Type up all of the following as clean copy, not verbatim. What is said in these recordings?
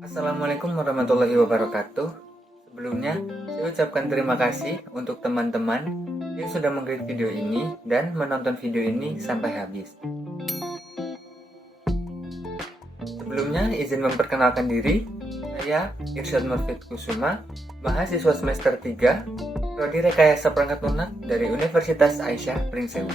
Assalamualaikum warahmatullahi wabarakatuh. Sebelumnya, saya ucapkan terima kasih untuk teman-teman yang sudah mengklik video ini dan menonton video ini sampai habis. Sebelumnya, izin memperkenalkan diri. Saya Irsyad Murfid Kusuma, mahasiswa semester 3, Prodi Rekayasa Perangkat Lunak dari Universitas Aisyah Pringsewu.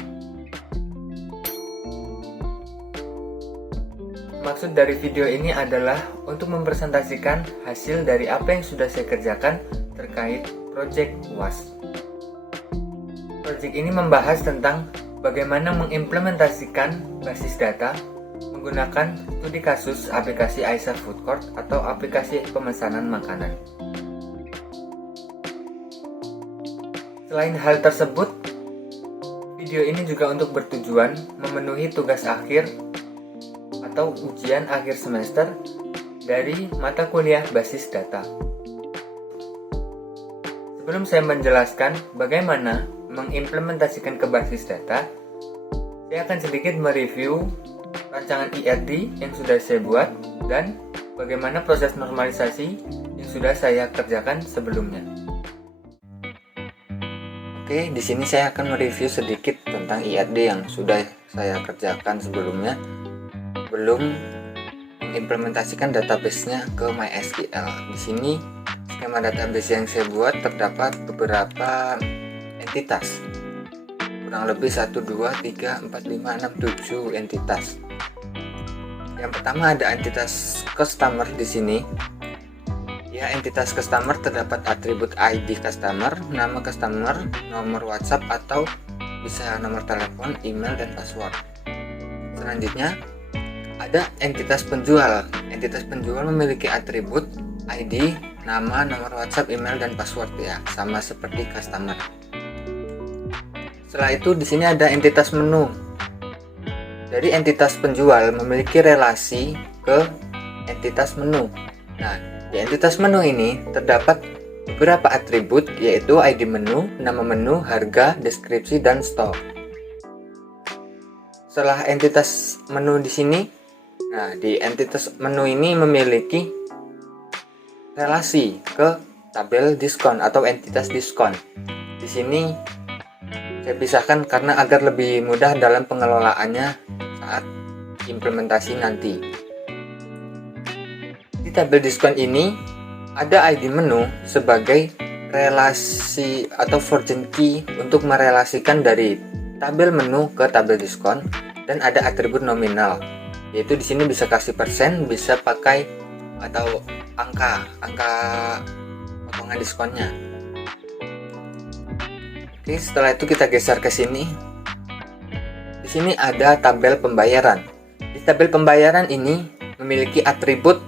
Maksud dari video ini adalah untuk mempresentasikan hasil dari apa yang sudah saya kerjakan terkait proyek UAS. Proyek ini membahas tentang bagaimana mengimplementasikan basis data menggunakan studi kasus aplikasi Aisyah Food Court atau aplikasi pemesanan makanan. Selain hal tersebut, video ini juga untuk bertujuan memenuhi tugas akhir atau ujian akhir semester dari mata kuliah basis data. Sebelum saya menjelaskan bagaimana mengimplementasikan ke basis data, saya akan sedikit mereview rancangan IRD yang sudah saya buat dan bagaimana proses normalisasi yang sudah saya kerjakan sebelumnya. Oke, di sini saya akan mereview sedikit tentang IRD yang sudah saya kerjakan sebelumnya. Belum mengimplementasikan database-nya ke MySQL. Di sini skema database yang saya buat terdapat beberapa entitas. Kurang lebih 1, 2, 3, 4, 5, 6, 7 entitas. Yang pertama ada entitas customer di sini. Ya, entitas customer terdapat atribut ID customer, nama customer, nomor WhatsApp atau bisa nomor telepon, email, dan password. Selanjutnya ada entitas penjual. Entitas penjual memiliki atribut ID, nama, nomor WhatsApp, email, dan password ya, sama seperti customer. Setelah itu di sini ada entitas menu. Dari entitas penjual memiliki relasi ke entitas menu. Nah, di entitas menu ini terdapat beberapa atribut yaitu ID menu, nama menu, harga, deskripsi, dan stok. Setelah entitas menu di sini, nah, di entitas menu ini memiliki relasi ke tabel diskon atau entitas diskon. Di sini saya pisahkan karena agar lebih mudah dalam pengelolaannya saat implementasi nanti. Di tabel diskon ini ada ID menu sebagai relasi atau version key untuk merelasikan dari tabel menu ke tabel diskon, dan ada atribut nominal. Yaitu di sini bisa kasih persen, bisa pakai atau angka potongan diskonnya. Oke, setelah itu kita geser ke sini. Di sini ada tabel pembayaran. Di tabel pembayaran ini memiliki atribut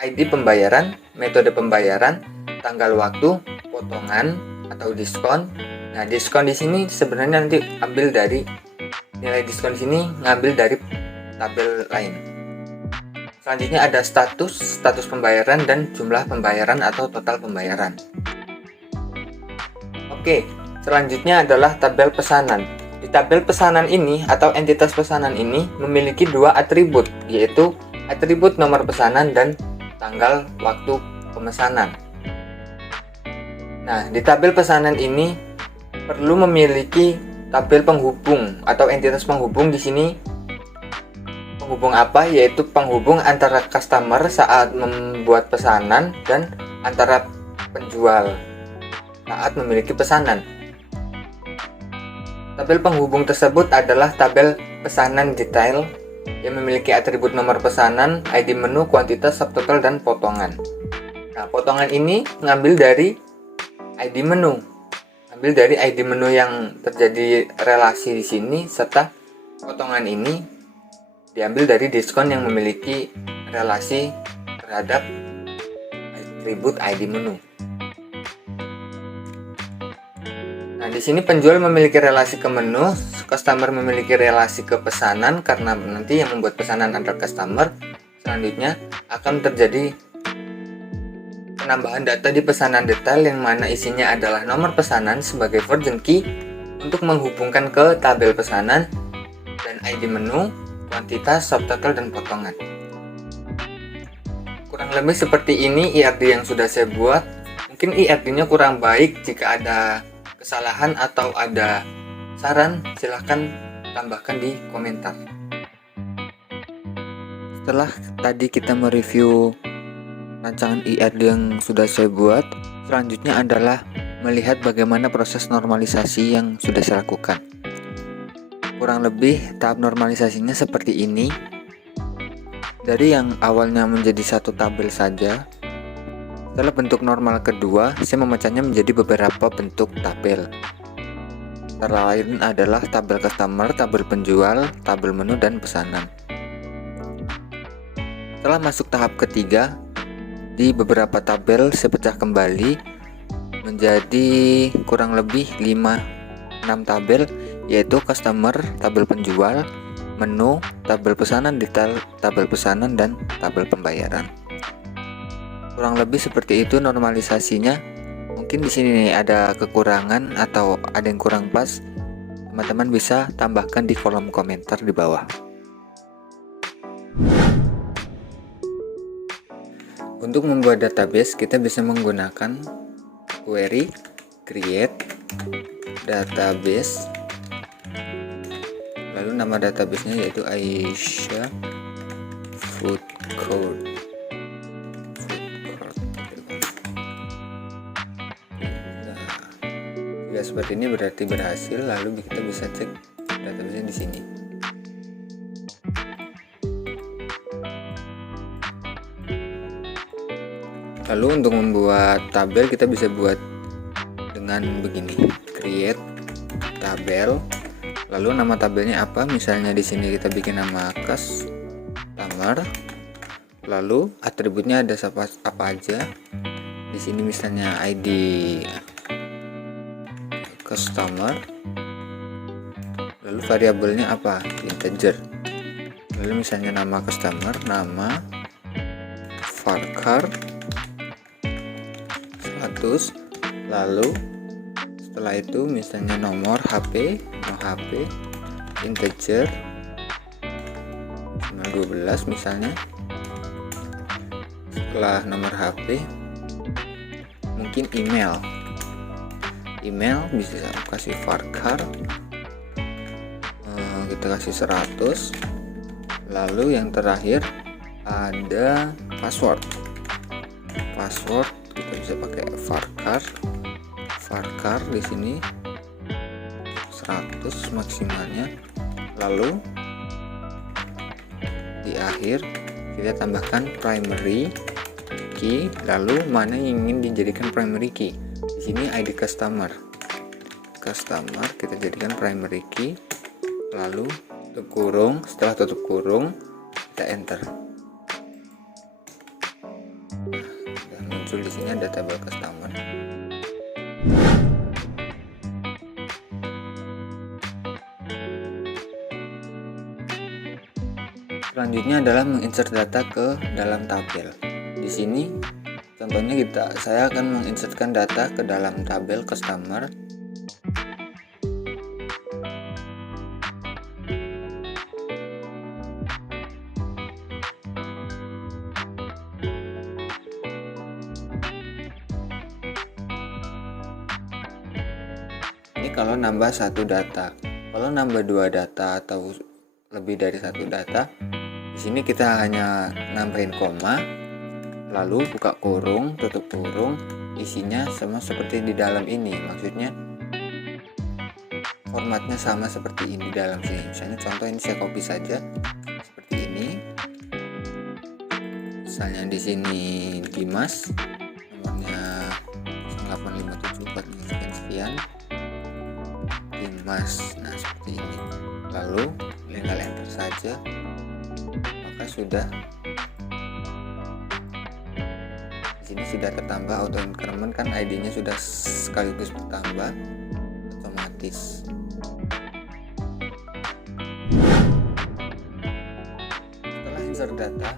ID pembayaran, metode pembayaran, tanggal waktu, potongan atau diskon. Nah, diskon di sini sebenarnya nanti ambil dari nilai diskon di sini ngambil dari tabel lain. Selanjutnya ada status pembayaran dan jumlah pembayaran atau total pembayaran. Oke, selanjutnya adalah tabel pesanan. Di tabel pesanan ini atau entitas pesanan ini memiliki dua atribut, yaitu atribut nomor pesanan dan tanggal waktu pemesanan. Nah, di tabel pesanan ini perlu memiliki tabel penghubung atau entitas penghubung. Di sini penghubung apa? Yaitu penghubung antara customer saat membuat pesanan dan antara penjual saat memiliki pesanan. Tabel penghubung tersebut adalah tabel pesanan detail yang memiliki atribut nomor pesanan, ID menu, kuantitas, subtotal, dan potongan. Nah, potongan ini ngambil dari ID menu. Ambil dari ID menu yang terjadi relasi di sini, serta potongan ini diambil dari diskon yang memiliki relasi terhadap atribut ID menu. Nah, di sini penjual memiliki relasi ke menu, customer memiliki relasi ke pesanan karena nanti yang membuat pesanan adalah customer. Selanjutnya akan terjadi penambahan data di pesanan detail yang mana isinya adalah nomor pesanan sebagai version key untuk menghubungkan ke tabel pesanan dan ID menu, kuantitas, subtotal, dan potongan. Kurang lebih seperti ini IRD yang sudah saya buat. Mungkin IRD-nya kurang baik, jika ada kesalahan atau ada saran silahkan tambahkan di komentar. Setelah tadi kita mereview rancangan IRD yang sudah saya buat, selanjutnya adalah melihat bagaimana proses normalisasi yang sudah saya lakukan. Kurang lebih tahap normalisasinya seperti ini. Dari yang awalnya menjadi satu tabel saja, setelah bentuk normal kedua, saya memecahnya menjadi beberapa bentuk tabel. Antara lain adalah tabel customer, tabel penjual, tabel menu, dan pesanan. Setelah masuk tahap ketiga, di beberapa tabel saya pecah kembali menjadi kurang lebih 5-6 tabel, yaitu customer, tabel penjual, menu, tabel pesanan, detail tabel pesanan, dan tabel pembayaran. Kurang lebih seperti itu normalisasinya. Mungkin di sini nih ada kekurangan atau ada yang kurang pas, teman-teman bisa tambahkan di kolom komentar di bawah. Untuk membuat database, kita bisa menggunakan query create database, lalu nama databasenya yaitu Aisyah Food Court. Jika seperti ini berarti berhasil, lalu kita bisa cek databasenya di sini. Lalu untuk membuat tabel kita bisa buat dengan begini, create tabel, lalu nama tabelnya apa, misalnya di sini kita bikin nama customer, lalu atributnya ada apa aja. Di sini misalnya ID customer, lalu variabelnya apa, integer, lalu misalnya nama customer, nama varchar 100, lalu setelah itu misalnya nomor HP integer 12 misalnya. Setelah nomor HP mungkin email bisa kasih varchar, kita kasih 100, lalu yang terakhir ada password kita bisa pakai varchar di sini 100 maksimalnya, lalu di akhir kita tambahkan primary key, lalu mana yang ingin dijadikan primary key. Di sini ID customer kita jadikan primary key, lalu tutup kurung. Setelah tutup kurung kita enter. Nah, muncul di sini ada tabel customer. Selanjutnya adalah menginsert data ke dalam tabel. Di sini contohnya saya akan menginsertkan data ke dalam tabel customer. Ini kalau nambah satu data. Kalau nambah 2 data atau lebih dari 1 data, di sini kita hanya nambahin koma, lalu buka kurung, tutup kurung, isinya sama seperti di dalam ini. Maksudnya formatnya sama seperti ini di dalam sini. Misalnya contoh ini saya copy saja seperti ini. Misalnya di sini Dimas, nomornya 0857 sekian Dimas. Nah, seperti ini. Lalu tinggal enter saja, maka sudah di sini sudah tertambah auto increment, kan ID-nya sudah sekaligus bertambah otomatis. Setelah insert data,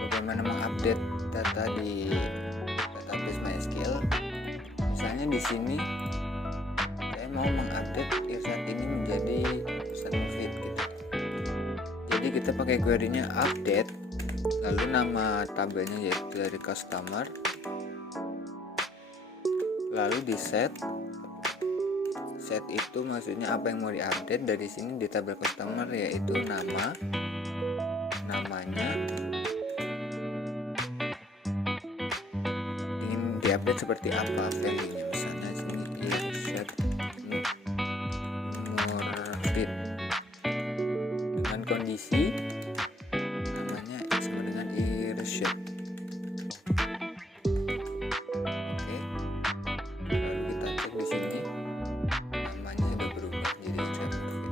bagaimana mengupdate data di database MySQL? Misalnya di sini saya mau mengupdate irsyad ini menjadi irsyad fit gitu. Jadi kita pakai query-nya update lalu nama tabelnya yaitu dari customer, lalu di set itu maksudnya apa yang mau diupdate. Dari sini di tabel customer yaitu namanya, ingin diupdate seperti apa value-nya, misalnya sini set read dengan kondisi namanya sama dengan irship. Oke, lalu kita cek di sini namanya udah berubah jadi set read.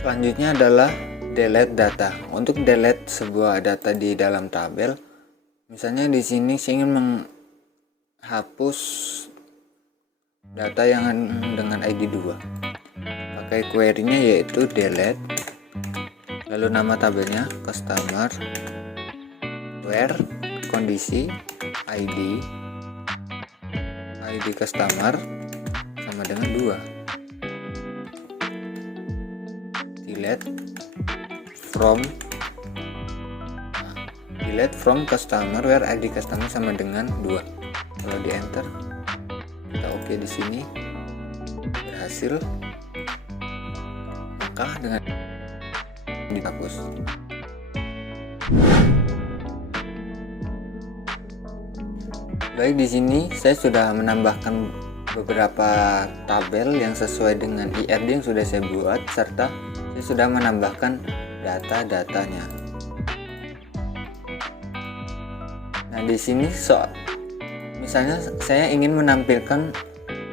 Selanjutnya adalah delete data. Untuk delete sebuah data di dalam tabel, misalnya di sini saya ingin menghapus data yang dengan ID 2, pakai query-nya yaitu delete, lalu nama tabelnya customer, where kondisi ID customer sama dengan 2, delete from customer where ID customer sama dengan 2. Kalau di enter kita oke di sini berhasil, maka dengan dihapus. Baik, di sini saya sudah menambahkan beberapa tabel yang sesuai dengan IRD yang sudah saya buat, serta saya sudah menambahkan data-datanya. Nah, di sini misalnya saya ingin menampilkan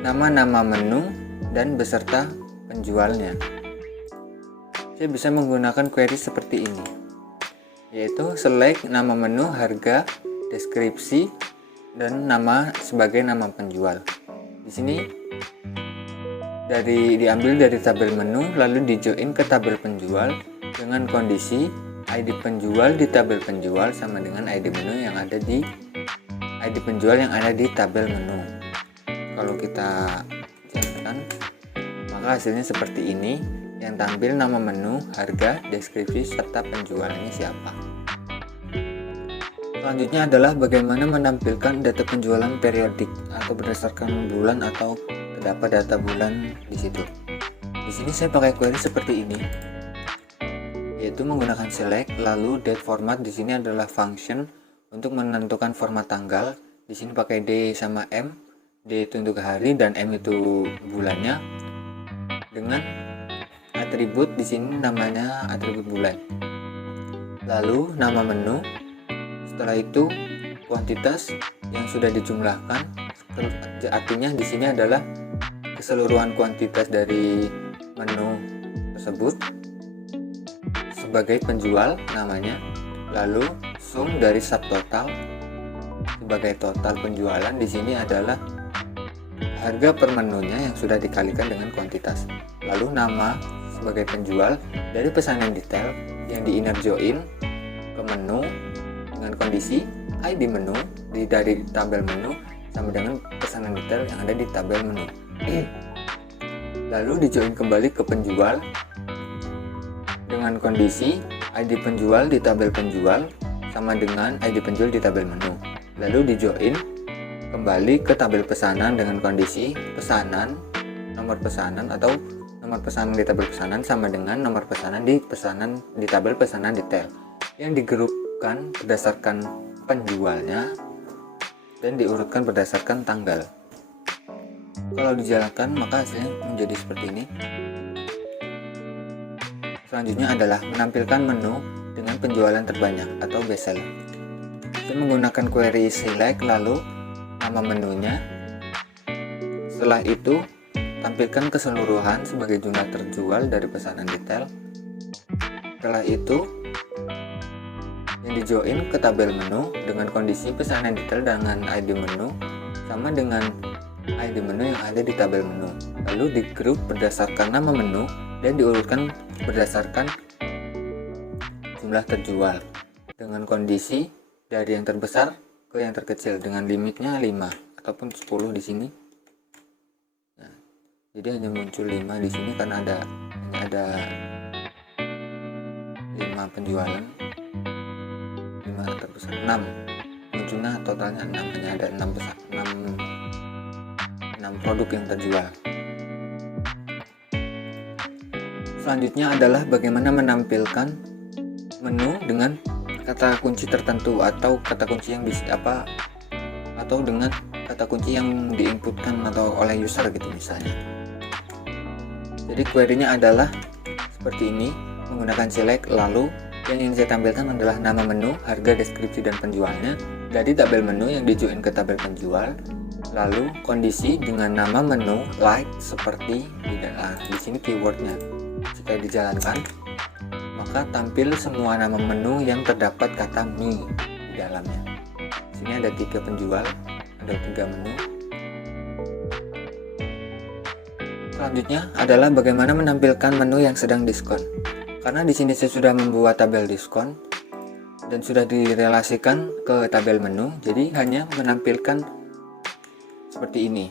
nama-nama menu dan beserta penjualnya. Saya bisa menggunakan query seperti ini, yaitu select nama menu, harga, deskripsi, dan nama sebagai nama penjual. Di sini diambil dari tabel menu lalu dijoin ke tabel penjual dengan kondisi ID penjual di tabel penjual sama dengan ID menu yang ada di ID penjual yang ada di tabel menu. Kalau kita jalankan, maka hasilnya seperti ini, yang tampil nama menu, harga, deskripsi, serta penjualannya siapa. Selanjutnya adalah bagaimana menampilkan data penjualan periodik atau berdasarkan bulan atau terdapat data bulan di situ. Di sini saya pakai query seperti ini, yaitu menggunakan select, lalu date format. Di sini adalah function untuk menentukan format tanggal. Di sini pakai D sama M, D itu untuk hari dan M itu bulannya, dengan atribut di sini namanya atribut bulan. Lalu nama menu. Setelah itu kuantitas yang sudah dijumlahkan, artinya di sini adalah keseluruhan kuantitas dari menu tersebut sebagai penjual namanya, lalu sum dari subtotal sebagai total penjualan. Di sini adalah harga per menunya yang sudah dikalikan dengan kuantitas, lalu nama sebagai penjual dari pesanan detail yang di inner join ke menu dengan kondisi ID menu dari tabel menu sama dengan pesanan detail yang ada di tabel menu. Lalu dijoin kembali ke penjual dengan kondisi ID penjual di tabel penjual sama dengan ID penjual di tabel menu. Lalu dijoin kembali ke tabel pesanan dengan kondisi pesanan, nomor pesanan atau nomor pesanan di tabel pesanan sama dengan nomor pesanan di tabel pesanan detail yang digrupkan berdasarkan penjualnya dan diurutkan berdasarkan tanggal. Kalau dijalankan maka hasilnya menjadi seperti ini. Selanjutnya adalah menampilkan menu dengan penjualan terbanyak atau best seller. Saya menggunakan query select lalu nama menunya. Setelah itu tampilkan keseluruhan sebagai jumlah terjual dari pesanan detail. Setelah itu yang dijoin ke tabel menu dengan kondisi pesanan detail dengan ID menu sama dengan ID menu yang ada di tabel menu. Lalu di grup berdasarkan nama menu dan diurutkan berdasarkan jumlah terjual dengan kondisi dari yang terbesar ke yang terkecil dengan limitnya 5 ataupun 10 di sini. Nah, Jadi hanya muncul 5 di sini karena hanya ada 5 penjualan, 5 terbesar, 6 munculnya, totalnya 6, hanya ada 6 produk yang terjual. Selanjutnya adalah bagaimana menampilkan menu dengan kata kunci tertentu atau kata kunci yang atau dengan kata kunci yang diinputkan atau oleh user gitu misalnya. Jadi query-nya adalah seperti ini, menggunakan select, lalu yang ingin saya tampilkan adalah nama menu, harga, deskripsi, dan penjualnya dari tabel menu yang dijoin ke tabel penjual, lalu kondisi dengan nama menu like seperti di sini keywordnya. Jika dijalankan, maka tampil semua nama menu yang terdapat kata me di dalamnya. Di sini ada 3 penjual, ada 3 menu. Selanjutnya adalah bagaimana menampilkan menu yang sedang diskon. Karena di sini saya sudah membuat tabel diskon dan sudah direlasikan ke tabel menu, jadi hanya menampilkan seperti ini.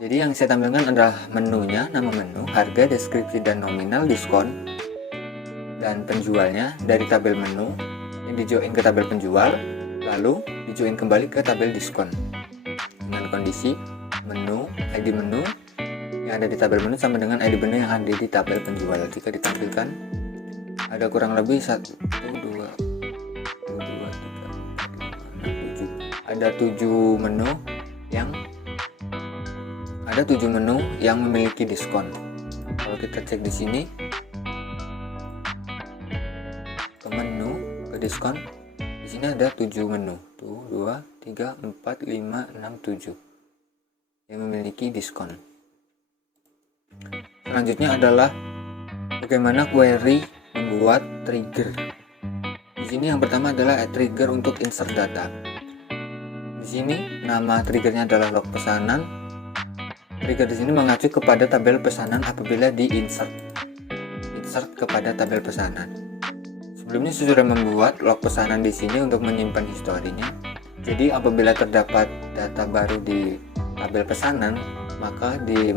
Jadi yang saya tampilkan adalah menunya, nama menu, harga, deskripsi, dan nominal diskon, dan penjualnya dari tabel menu yang dijoin ke tabel penjual, lalu dijoin kembali ke tabel diskon dengan kondisi menu, ID menu yang ada di tabel menu sama dengan ID menu yang ada di tabel penjual. Jika ditampilkan ada kurang lebih 1, 2, 3, 4, 5, 6, 7, ada 7 menu yang memiliki diskon. Kalau kita cek di sini ke menu, ke diskon, di sini ada 7 menu. 2, 3, 4, 5, 6, 7 yang memiliki diskon. Selanjutnya adalah bagaimana query membuat trigger. Di sini yang pertama adalah trigger untuk insert data. Di sini nama triggernya adalah log pesanan. Trigger di sini mengacu kepada tabel pesanan apabila insert kepada tabel pesanan. Sebelumnya saya sudah membuat log pesanan di sini untuk menyimpan historinya. Jadi apabila terdapat data baru di tabel pesanan, maka di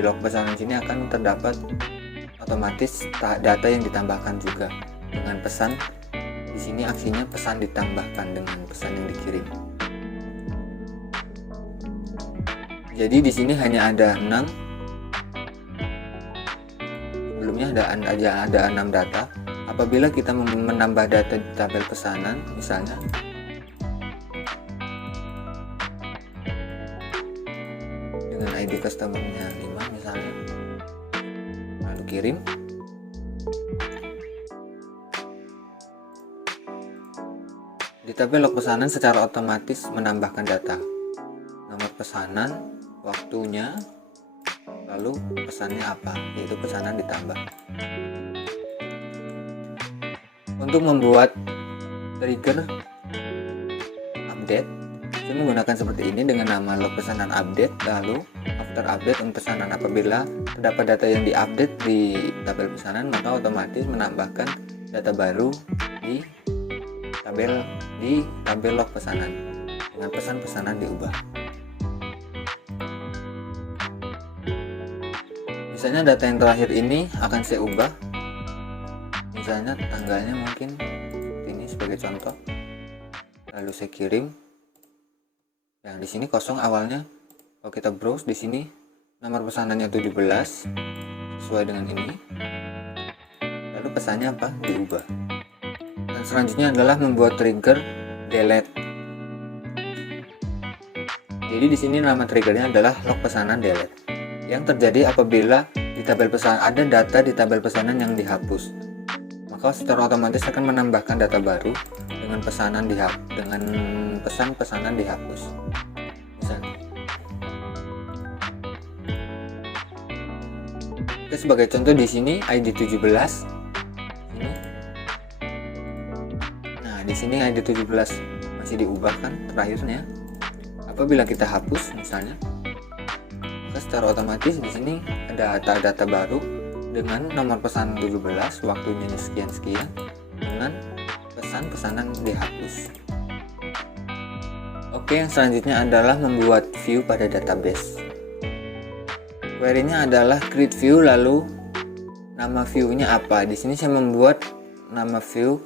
log pesanan sini akan terdapat otomatis data yang ditambahkan juga dengan pesan. Di sini aksinya pesan ditambahkan dengan pesan yang dikirim. Jadi di sini hanya ada 6. Sebelumnya ada 6 data. Apabila kita menambah data di tabel pesanan, misalnya dengan ID customer-nya 5 misalnya, lalu kirim. Di tabel log pesanan secara otomatis menambahkan data nomor pesanan, waktunya, lalu pesannya apa, yaitu pesanan ditambah. Untuk membuat trigger update, saya menggunakan seperti ini dengan nama log pesanan update, lalu after update untuk pesanan. Apabila terdapat data yang diupdate di tabel pesanan, maka otomatis menambahkan data baru di tabel log pesanan dengan pesan pesanan diubah. Misalnya data yang terakhir ini akan saya ubah, misalnya tanggalnya mungkin ini sebagai contoh, lalu saya kirim. Yang di sini kosong awalnya. Kalau kita browse di sini nomor pesanannya 17 sesuai dengan ini, lalu pesannya apa, diubah. Dan selanjutnya adalah membuat trigger delete. Jadi di sini nama triggernya adalah log pesanan delete, yang terjadi apabila di tabel pesanan ada data di tabel pesanan yang dihapus, maka secara otomatis akan menambahkan data baru dengan pesanan dengan pesan pesanan dihapus. Misalnya, oke, sebagai contoh di sini ID 17 ini. Nah, di sini ID 17 masih diubahkan terakhirnya. Apabila kita hapus misalnya, secara otomatis di sini ada data baru dengan nomor pesanan 17, waktunya sekian-sekian, dengan pesanan dihapus. Oke, yang selanjutnya adalah membuat view pada database. Query-nya adalah create view, lalu nama view-nya apa. Di sini saya membuat nama view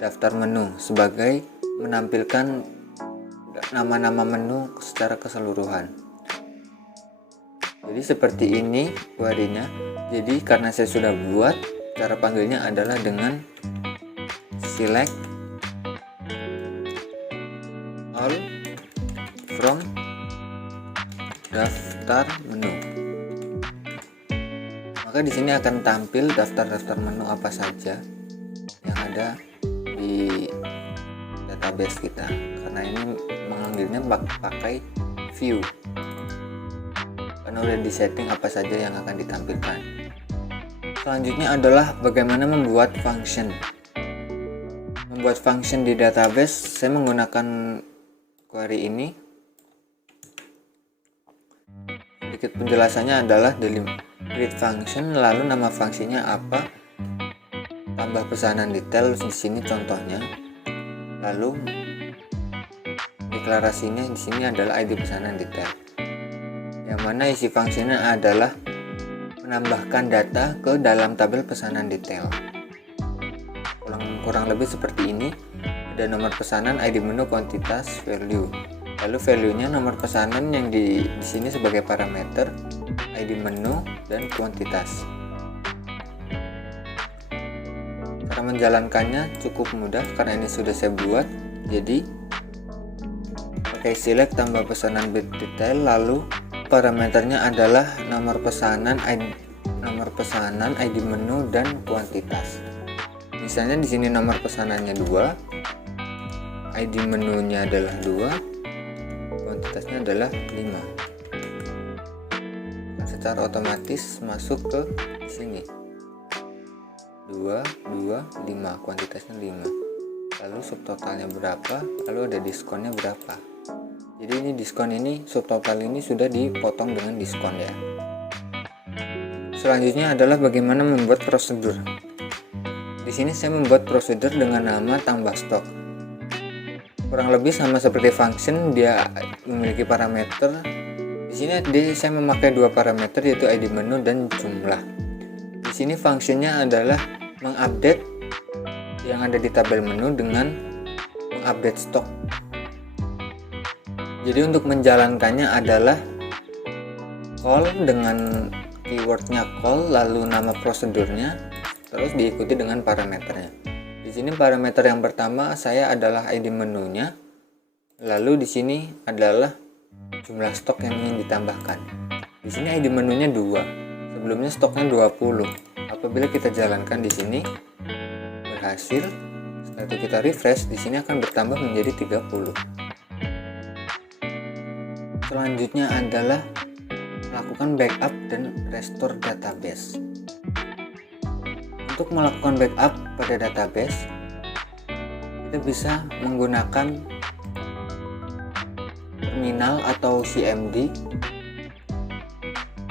daftar menu sebagai menampilkan nama-nama menu secara keseluruhan. Jadi seperti ini query-nya. Jadi karena saya sudah buat, cara panggilnya adalah dengan select all from daftar menu. Maka di sini akan tampil daftar-daftar menu apa saja yang ada di database kita. Karena ini memanggilnya pakai view. Karena udah di setting apa saja yang akan ditampilkan. Selanjutnya adalah bagaimana membuat function. Membuat function di database, saya menggunakan query ini. Sedikit penjelasannya adalah create function, lalu nama fungsinya apa, tambah pesanan detail di sini contohnya, lalu deklarasinya di sini adalah ID pesanan detail, yang mana isi fungsinya adalah menambahkan data ke dalam tabel pesanan detail. Kurang lebih seperti ini. Ada nomor pesanan, ID menu, kuantitas, value. Lalu value-nya nomor pesanan yang di sini sebagai parameter, ID menu, dan kuantitas. Cara menjalankannya cukup mudah karena ini sudah saya buat. Jadi pakai select tambah pesanan detail, lalu parameternya adalah nomor pesanan, ID menu, dan kuantitas. Misalnya di sini nomor pesanannya 2, ID menunya adalah 2, kuantitasnya adalah 5. Dan secara otomatis masuk ke sini. 2, 2, 5, kuantitasnya 5. Lalu subtotalnya berapa? Lalu ada diskonnya berapa? Jadi ini diskon ini, subtotal ini sudah dipotong dengan diskon ya. Selanjutnya adalah bagaimana membuat prosedur. Di sini saya membuat prosedur dengan nama tambah stok. Kurang lebih sama seperti function, dia memiliki parameter. Di sini saya memakai dua parameter, yaitu ID menu dan jumlah. Di sini fungsinya adalah mengupdate yang ada di tabel menu dengan mengupdate stok. Jadi untuk menjalankannya adalah call dengan keywordnya call, lalu nama prosedurnya, terus diikuti dengan parameternya. Di sini parameter yang pertama saya adalah ID menunya, lalu di sini adalah jumlah stok yang ingin ditambahkan. Di sini ID menunya 2, sebelumnya stoknya 20. Apabila kita jalankan di sini berhasil, setelah itu kita refresh, di sini akan bertambah menjadi 30. Selanjutnya adalah melakukan backup dan restore database. Untuk melakukan backup pada database, kita bisa menggunakan terminal atau CMD.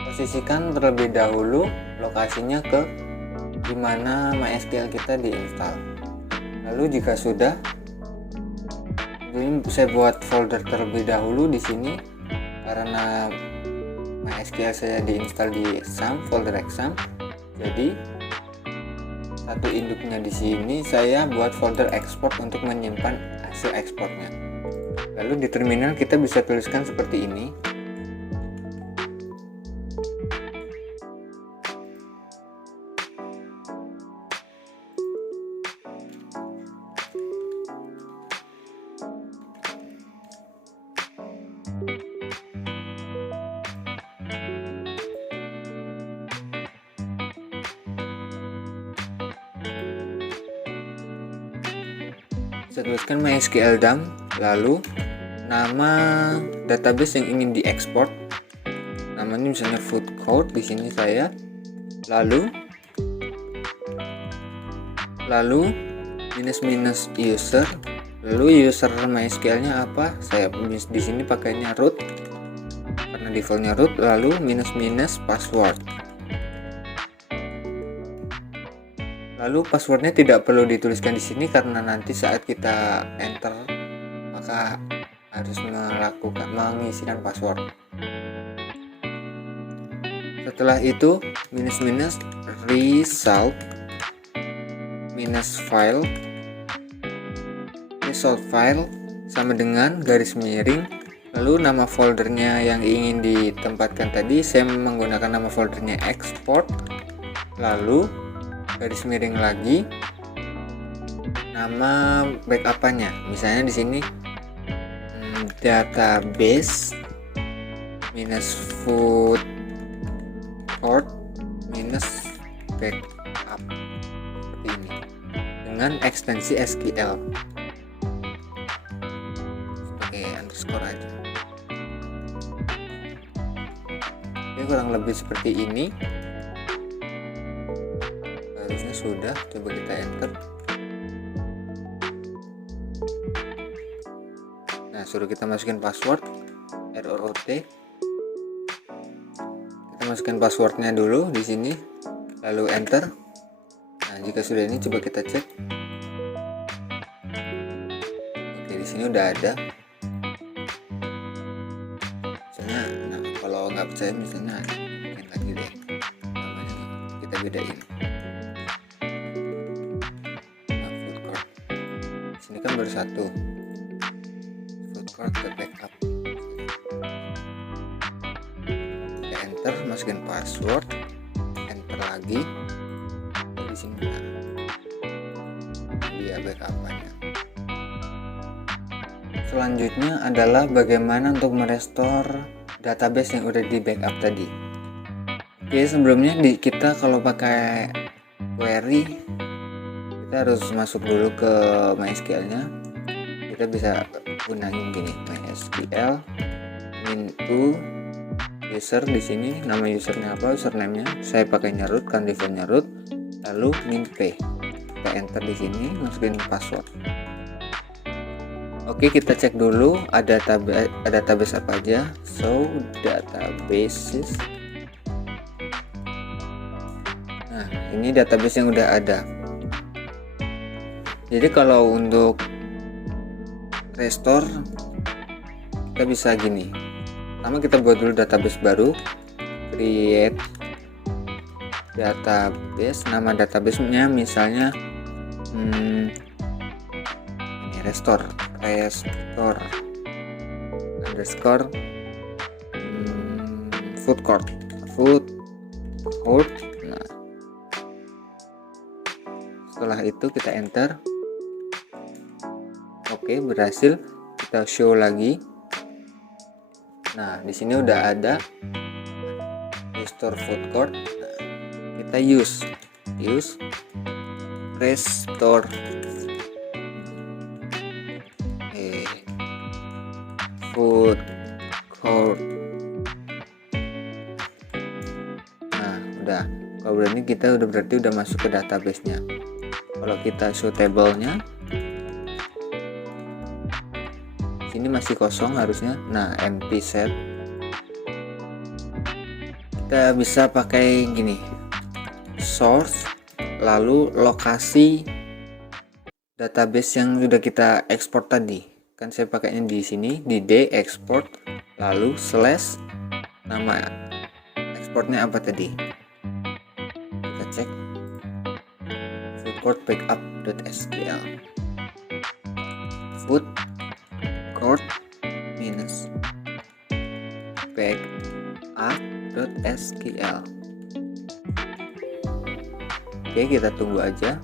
Posisikan terlebih dahulu lokasinya ke dimana MySQL kita diinstal. Lalu jika sudah, ini saya buat folder terlebih dahulu di sini karena MySQL saya diinstal di exam, folder exam. Jadi satu induknya di sini saya buat folder export untuk menyimpan hasil ekspornya. Lalu di terminal kita bisa tuliskan seperti ini. Saya tuliskan MySQL dump, lalu nama database yang ingin diekspor, namanya misalnya food court di sini saya, lalu minus user, lalu user MySQL-nya apa? Saya di sini pakainya root karena defaultnya root, lalu minus password. Lalu passwordnya tidak perlu dituliskan di sini karena nanti saat kita enter maka harus mengisikan password. Setelah itu minus result minus file, result file sama dengan garis miring, lalu nama foldernya yang ingin ditempatkan tadi saya menggunakan nama foldernya export, lalu garis miring lagi nama backup-nya, misalnya di sini database minus footport minus backup seperti ini dengan ekstensi SQL. Underscore aja. Oke, kurang lebih seperti ini. Harusnya sudah. Coba kita enter. Nah, suruh kita masukin password ROT. Kita masukin passwordnya dulu di sini, lalu enter. Nah, jika sudah ini coba kita cek. Oke, di sini udah ada. Nah, kalau nggak percaya misalnya mungkin lagi deh namanya kita bedain. Nah, food court sini kan baru satu, food court ke backup. Kita enter, masukin password, enter lagi dari sini. Nah, dia backup-nya. Selanjutnya adalah bagaimana untuk merestore database yang udah di backup tadi. Oke, sebelumnya kita kalau pakai query kita harus masuk dulu ke MySQL-nya. Kita bisa gunain gini, MySQL into user. Di sini nama usernya apa, username-nya saya pakainya root, kan defaultnya root, lalu min p. Kita enter di sini, masukin password. Oke, kita cek dulu ada database apa aja. So databases. Nah, ini database yang udah ada. Jadi kalau untuk restore kita bisa gini. Pertama kita buat dulu database baru, create database. Nama database-nya misalnya restore underscore food court. Nah, setelah itu kita enter. Oke, berhasil. Kita show lagi. Nah, di sini udah ada restore food court. Nah, kita use restore food court. Nah, udah. Kalau berarti kita berarti udah masuk ke database-nya. Kalau kita show table-nya, sini masih kosong harusnya. Nah, empty set. Kita bisa pakai gini, source, lalu lokasi database yang sudah kita ekspor tadi. Kan saya pakainya di sini, di D export, lalu slash nama ekspornya apa tadi. Kita cek food court backup.sql, food court minus backup.sql. Oke, kita tunggu aja.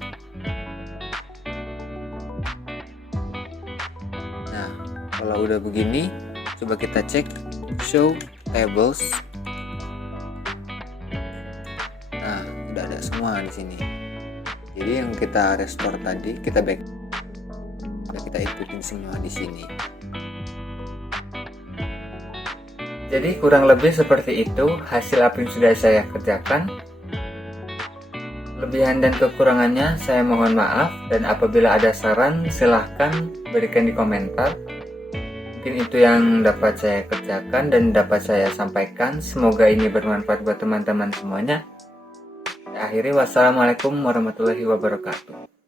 Kalau udah begini, coba kita cek show tables. Nah, udah ada semua di sini. Jadi yang kita restore tadi, kita ikutin semua di sini. Jadi kurang lebih seperti itu hasil apa yang sudah saya kerjakan. Lebihan dan kekurangannya saya mohon maaf, dan apabila ada saran silahkan berikan di komentar. Mungkin itu yang dapat saya kerjakan dan dapat saya sampaikan. Semoga ini bermanfaat buat teman-teman semuanya. Akhiri, wassalamualaikum warahmatullahi wabarakatuh.